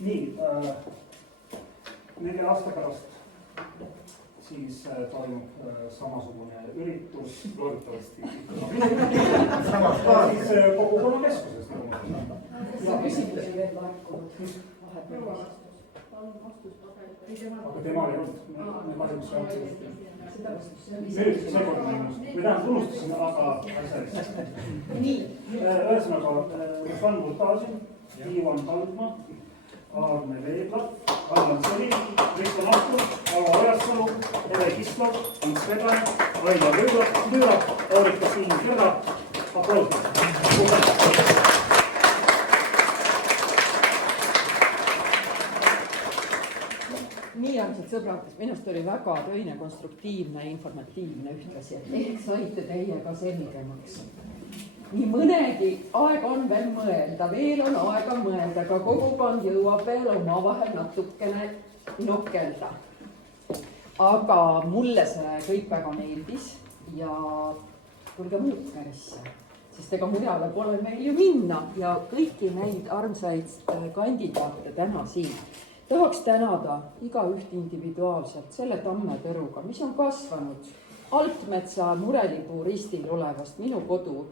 Nii, 4 aasta pärast siis toimub samasugune üritus, loodetavasti siis kogukonnakeskuses. Ja küsimusi veel laekunud. Aga tema ei olnud, me kahjuks nüüd seekord minust. Me tähendab unustasin, aga asja eest. Ühesõnaga, Ruslan Vutasin, Ivan Kaldma, Aarne Veebla, Allan Seli, Risto Nahtur, Ava Ojasalu, Eve Kislov, Ants Vedane, Aila Lüürak, Aurika Siin-Küra, aplausid. Nii armsad sõbrad, minust oli väga töine, konstruktiivne, informatiivne ühtlasi, et ehk saite teie ka selgemaks. Nii mõnegi aeg on veel mõelda, veel on aega mõelda, ka kogukond jõuab veel omavahel natukene nokkelda. Aga mulle see kõik väga meeldis ja tulge muutke asja, sest ega mujale pole meil ju minna ja kõiki neid armsaid kandidaate täna siin. Tahaks tänada igaüht individuaalselt selle tammeperuga, mis on kasvanud Altmetsa Murelipuu ristil olevast minu kodu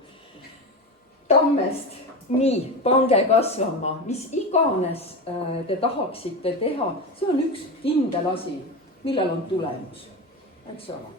tammest. Nii, pange kasvama, mis iganes te tahaksite teha, see on üks kindel asi, millel on tulemus, eks ole.